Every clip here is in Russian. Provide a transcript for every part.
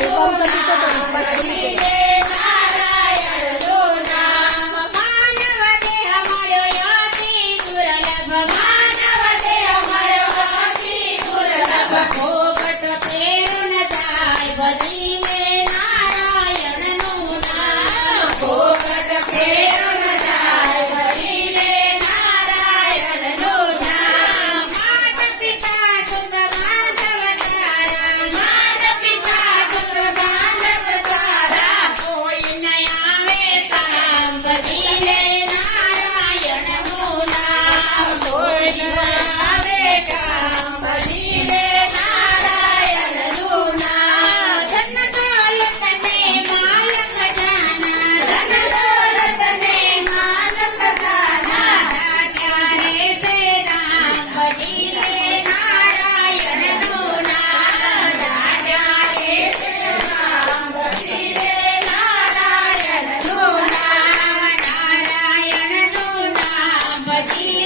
May pampa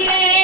में